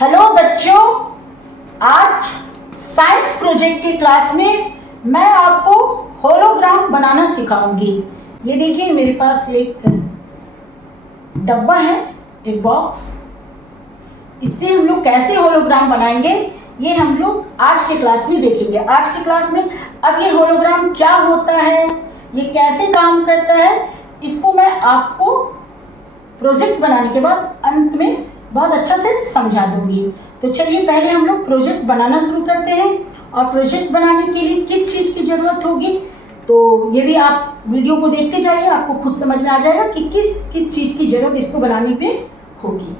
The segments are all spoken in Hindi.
हेलो बच्चों, आज साइंस प्रोजेक्ट की क्लास में मैं आपको होलोग्राम बनाना सिखाऊंगी। ये देखिए मेरे पास एक डब्बा है, एक बॉक्स। इससे हम लोग कैसे होलोग्राम बनाएंगे ये हम लोग आज के क्लास में देखेंगे। आज के क्लास में अब ये होलोग्राम क्या होता है, ये कैसे काम करता है, इसको मैं आपको प्रोजेक्ट बनाने के बाद अंत में बहुत अच्छा से समझा दूंगी। तो चलिए पहले हम लोग प्रोजेक्ट बनाना शुरू करते हैं। और प्रोजेक्ट बनाने के लिए किस चीज़ की ज़रूरत होगी तो ये भी आप वीडियो को देखते जाइए, आपको खुद समझ में आ जाएगा कि किस चीज़ की ज़रूरत इसको बनाने पे होगी।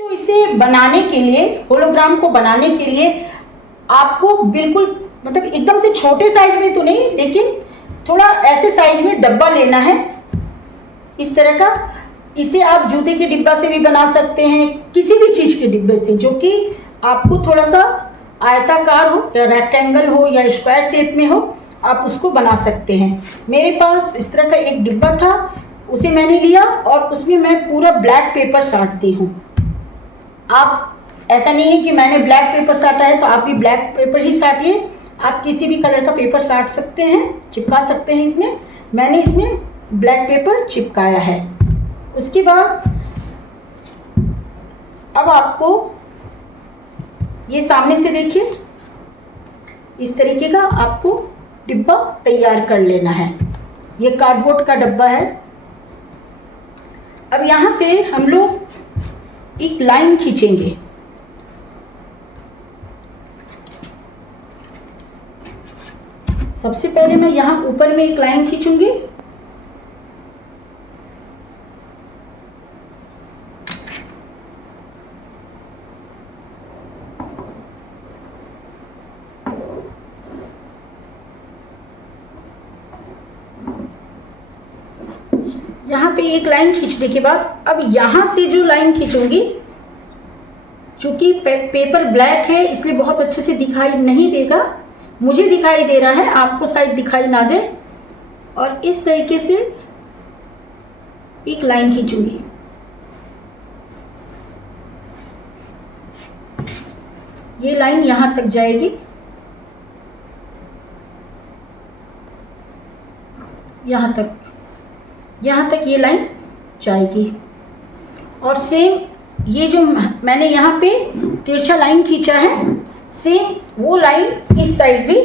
तो इसे बनाने के लिए, होलोग्राम को बनाने के लिए आपको बिल्कुल मतलब एकदम से छोटे साइज में तो नहीं, लेकिन थोड़ा ऐसे साइज में डब्बा लेना है, इस तरह का। इसे आप जूते के डिब्बा से भी बना सकते हैं, किसी भी चीज़ के डिब्बे से जो कि आपको थोड़ा सा आयताकार हो या रेक्टेंगल हो या स्क्वायर शेप में हो, आप उसको बना सकते हैं। मेरे पास इस तरह का एक डिब्बा था, उसे मैंने लिया और उसमें मैं पूरा ब्लैक पेपर साटती हूँ। आप ऐसा नहीं है कि मैंने ब्लैक पेपर साटा है तो आप भी ब्लैक पेपर ही साटिए, आप किसी भी कलर का पेपर साट सकते हैं, चिपका सकते हैं। इसमें मैंने इसमें ब्लैक पेपर चिपकाया है। उसके बाद अब आपको ये सामने से देखिए, इस तरीके का आपको डिब्बा तैयार कर लेना है। ये कार्डबोर्ड का डब्बा है। अब यहाँ से हम लोग एक लाइन खींचेंगे। सबसे पहले मैं यहाँ ऊपर में एक लाइन खींचूंगी। यहाँ पे एक लाइन खींचने के बाद अब यहाँ से जो लाइन खींचूंगी, चूंकि पेपर ब्लैक है इसलिए बहुत अच्छे से दिखाई नहीं देगा, मुझे दिखाई दे रहा है, आपको शायद दिखाई ना दे। और इस तरीके से एक लाइन खींचूंगी। ये लाइन यहाँ तक जाएगी, यहाँ तक ये लाइन जाएगी। और सेम ये जो मैंने यहाँ पे तिरछा लाइन खींचा है, सेम वो लाइन इस साइड भी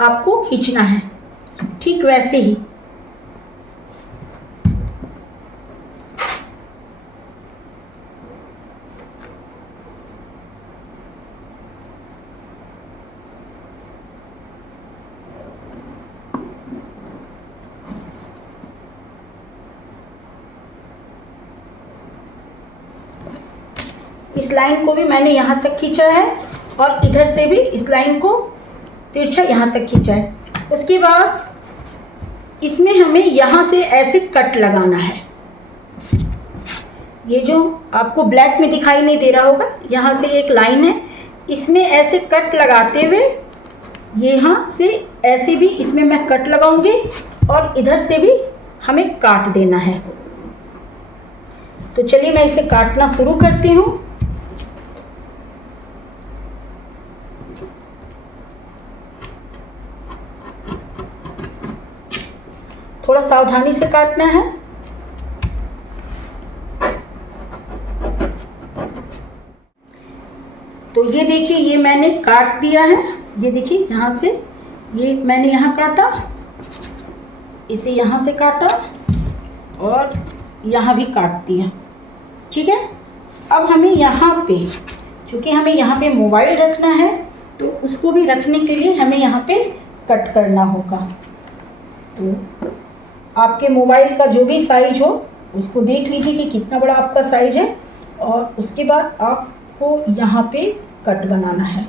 आपको खींचना है, ठीक वैसे ही। इस लाइन को भी मैंने यहाँ तक खींचा है और इधर से भी इस लाइन को तिरछा यहाँ तक खींचा है। उसके बाद इसमें हमें यहाँ से ऐसे कट लगाना है। ये जो आपको ब्लैक में दिखाई नहीं दे रहा होगा, यहाँ से एक लाइन है, इसमें ऐसे कट लगाते हुए यहाँ से ऐसे भी इसमें मैं कट लगाऊंगी और इधर से भी हमें काट देना है। तो चलिए मैं इसे काटना शुरू करती हूँ। थोड़ा सावधानी से काटना है। तो ये देखिए, ये मैंने काट दिया है। ये देखिए यहाँ से ये मैंने यहाँ काटा, इसे यहाँ से काटा और यहाँ भी काट दिया, ठीक है। अब हमें यहाँ पे, चूँकि हमें यहाँ पे मोबाइल रखना है तो उसको भी रखने के लिए हमें यहाँ पे कट करना होगा। तो आपके मोबाइल का जो भी साइज हो उसको देख लीजिए कि कितना बड़ा आपका साइज है, और उसके बाद आपको यहाँ पे कट बनाना है।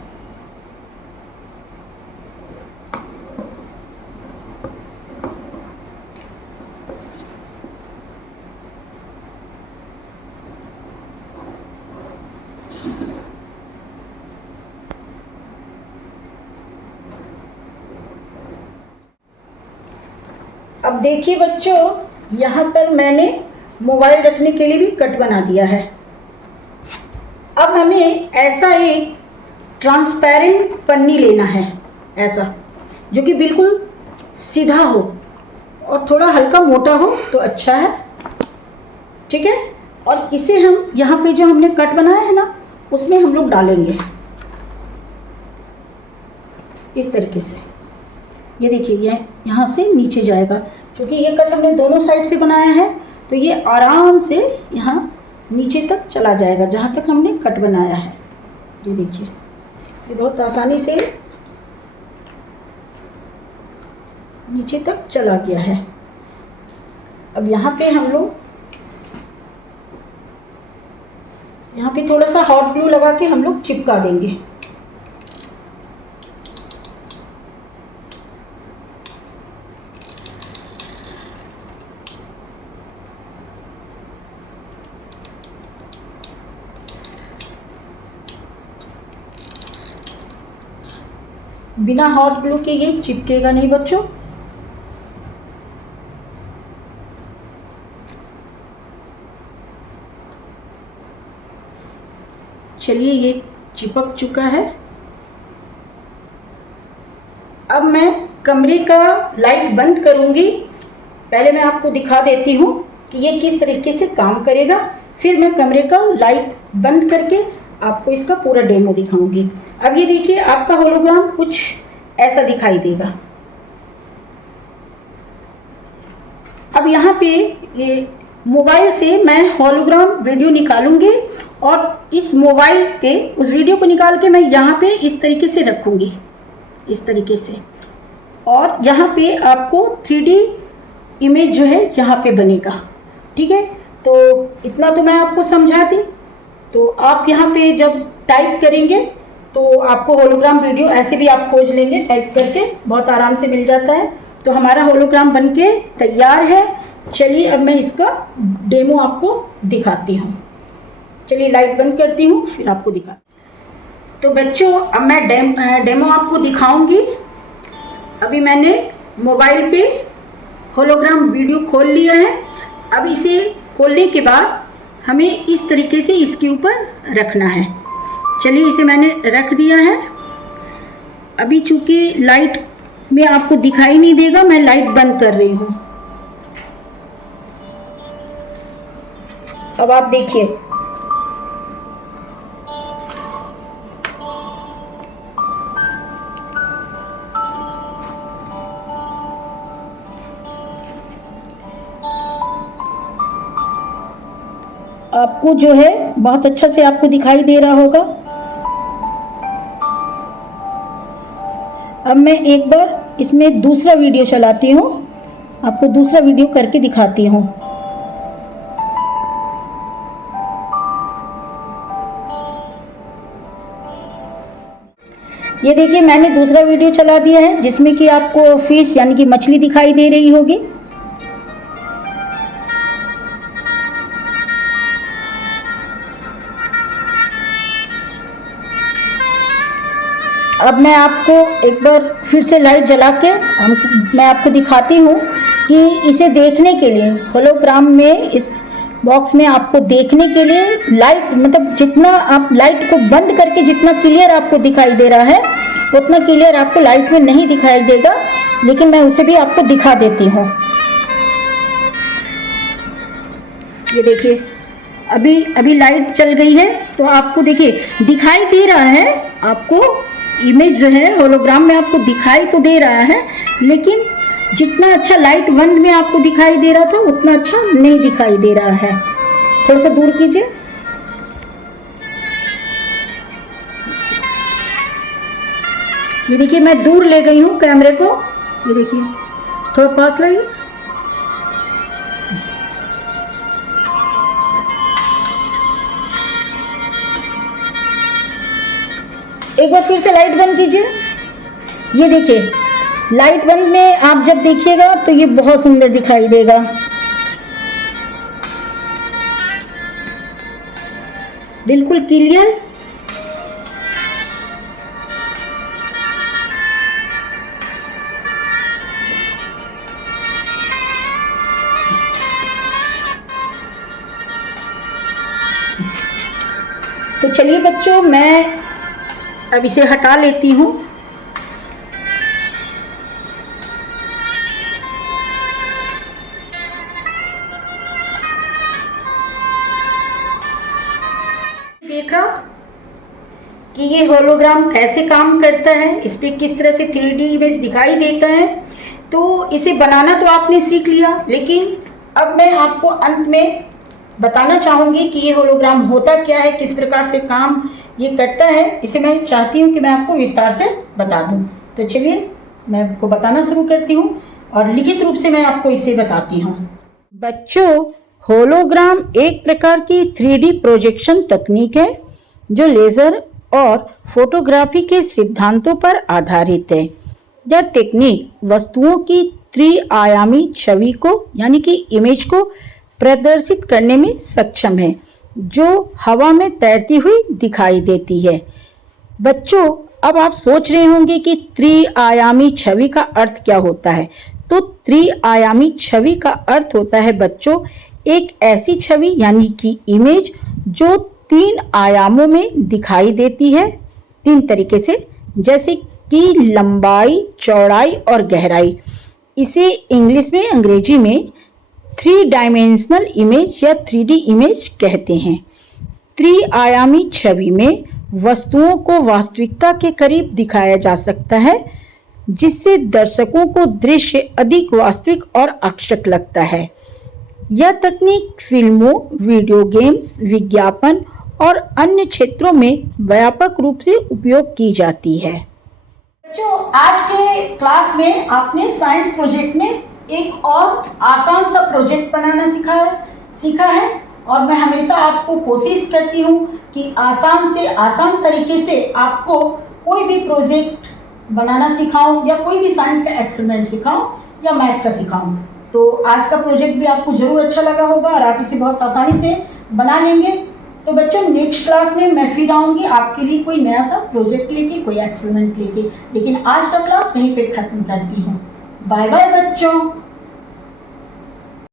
अब देखिए बच्चों, यहाँ पर मैंने मोबाइल रखने के लिए भी कट बना दिया है। अब हमें ऐसा एक ट्रांसपेरेंट पन्नी लेना है, ऐसा जो कि बिल्कुल सीधा हो और थोड़ा हल्का मोटा हो तो अच्छा है, ठीक है। और इसे हम यहाँ पे जो हमने कट बनाया है ना, उसमें हम लोग डालेंगे इस तरीके से। ये देखिए, ये यहाँ से नीचे जाएगा, क्योंकि ये कट हमने दोनों साइड से बनाया है, तो ये आराम से यहाँ नीचे तक चला जाएगा जहाँ तक हमने कट बनाया है। ये देखिए, ये बहुत आसानी से नीचे तक चला गया है। अब यहाँ पे हम लोग यहाँ पे थोड़ा सा हॉट ग्लू लगा के हम लोग चिपका देंगे। बिना हॉट ग्लू के ये चिपकेगा नहीं बच्चों। चलिए, ये चिपक चुका है। अब मैं कमरे का लाइट बंद करूंगी। पहले मैं आपको दिखा देती हूँ कि ये किस तरीके से काम करेगा, फिर मैं कमरे का लाइट बंद करके आपको इसका पूरा डेमो दिखाऊंगी। अब ये देखिए, आपका होलोग्राम कुछ ऐसा दिखाई देगा। अब यहाँ पे ये मोबाइल से मैं होलोग्राम वीडियो निकालूंगी और इस मोबाइल पे उस वीडियो को निकाल के मैं यहाँ पे इस तरीके से रखूंगी, इस तरीके से। और यहाँ पे आपको 3D इमेज जो है यहाँ पे बनेगा, ठीक है। तो इतना तो मैं आपको समझा दी। तो आप यहाँ पे जब टाइप करेंगे तो आपको होलोग्राम वीडियो ऐसे भी आप खोज लेंगे, टाइप करके बहुत आराम से मिल जाता है। तो हमारा होलोग्राम बनके तैयार है। चलिए, अब मैं इसका डेमो आपको दिखाती हूँ। चलिए, लाइट बंद करती हूँ, फिर आपको दिखा। तो बच्चों, अब मैं डेमो आपको दिखाऊंगी। अभी मैंने मोबाइल पे होलोग्राम वीडियो खोल लिया है। अब इसे खोलने के बाद हमें इस तरीके से इसके ऊपर रखना है। चलिए, इसे मैंने रख दिया है। अभी चूंकि लाइट में आपको दिखाई नहीं देगा, मैं लाइट बंद कर रही हूँ। अब आप देखिए, आपको जो है बहुत अच्छा से आपको दिखाई दे रहा होगा। अब मैं एक बार इसमें दूसरा वीडियो चलाती हूँ, आपको दूसरा वीडियो करके दिखाती हूँ। ये देखिए, मैंने दूसरा वीडियो चला दिया है जिसमें कि आपको फिश यानी कि मछली दिखाई दे रही होगी। अब मैं आपको एक बार फिर से लाइट जला के मैं आपको दिखाती हूँ कि इसे देखने के लिए होलोग्राम में इस बॉक्स में आपको देखने के लिए लाइट, मतलब जितना आप लाइट को बंद करके जितना क्लियर आपको दिखाई दे रहा है उतना क्लियर आपको लाइट में नहीं दिखाई देगा, लेकिन मैं उसे भी आपको दिखा देती हूँ। ये देखिए, अभी लाइट चल गई है तो आपको देखिए दिखाई दे रहा है, आपको इमेज जो है होलोग्राम में आपको दिखाई तो दे रहा है, लेकिन जितना अच्छा लाइट बंद में आपको दिखाई दे रहा था उतना अच्छा नहीं दिखाई दे रहा है। थोड़ा सा दूर कीजिए। ये देखिए, मैं दूर ले गई हूँ कैमरे को। ये देखिए, थोड़ा पास लाइए। एक बार फिर से लाइट बंद कीजिए। ये देखिए, लाइट बंद में आप जब देखिएगा तो ये बहुत सुंदर दिखाई देगा। बिल्कुल क्लियर। तो चलिए बच्चों, मैं अब इसे हटा लेती हूँ। देखा कि ये होलोग्राम कैसे काम करता है, इस पर किस तरह से 3D इमेज दिखाई देता है। तो इसे बनाना तो आपने सीख लिया, लेकिन अब मैं आपको अंत में बताना चाहूँगी कि ये होलोग्राम होता क्या है, किस प्रकार से काम ये करता है। इसे मैं चाहती हूँ कि मैं आपको विस्तार से बता दूँ। तो चलिए मैं आपको बताना शुरू करती हूँ और लिखित रूप से मैं आपको इसे बताती हूँ। बच्चों, होलोग्राम एक प्रकार की 3D प्रोजेक्शन तकनीक है जो लेज़र और फोटोग्राफी के सिद्धांतों पर आधारित है। यह टेक्निक वस्तुओं की त्रि-आयामी छवि को यानी कि इमेज को प्रदर्शित करने में सक्षम है, जो हवा में तैरती हुई दिखाई देती है। बच्चों, अब आप सोच रहे होंगे कि त्रि-आयामी छवि का अर्थ क्या होता है। तो त्रि-आयामी छवि का अर्थ होता है बच्चों, एक ऐसी छवि यानी कि इमेज जो 3 आयामों में दिखाई देती है, 3 तरीके से, जैसे कि लंबाई, चौड़ाई और गहराई। इसे इंग्लिश में, अंग्रेजी में 3 डायमेंशनल इमेज या 3D इमेज कहते हैं। त्रि-आयामी छवि में वस्तुओं को वास्तविकता के करीब दिखाया जा सकता है, जिससे दर्शकों को दृश्य अधिक वास्तविक और आकर्षक लगता है। यह तकनीक फिल्मों, वीडियो गेम्स, विज्ञापन और अन्य क्षेत्रों में व्यापक रूप से उपयोग की जाती है। बच्चों, आज के क्लास में आपने साइंस प्रोजेक्ट में एक और आसान सा प्रोजेक्ट बनाना सीखा है और मैं हमेशा आपको कोशिश करती हूँ कि आसान से आसान तरीके से आपको कोई भी प्रोजेक्ट बनाना सिखाऊं या कोई भी साइंस का एक्सपेरिमेंट सिखाऊं या मैथ का सिखाऊं। तो आज का प्रोजेक्ट भी आपको जरूर अच्छा लगा होगा और आप इसे बहुत आसानी से बना लेंगे। तो बच्चों, नेक्स्ट क्लास में मैं फिर आऊँगी आपके लिए कोई नया सा प्रोजेक्ट लेके, कोई एक्सपेरिमेंट लेके। लेकिन आज का क्लास यहीं पे खत्म करती हूँ। बाय बाय बच्चों।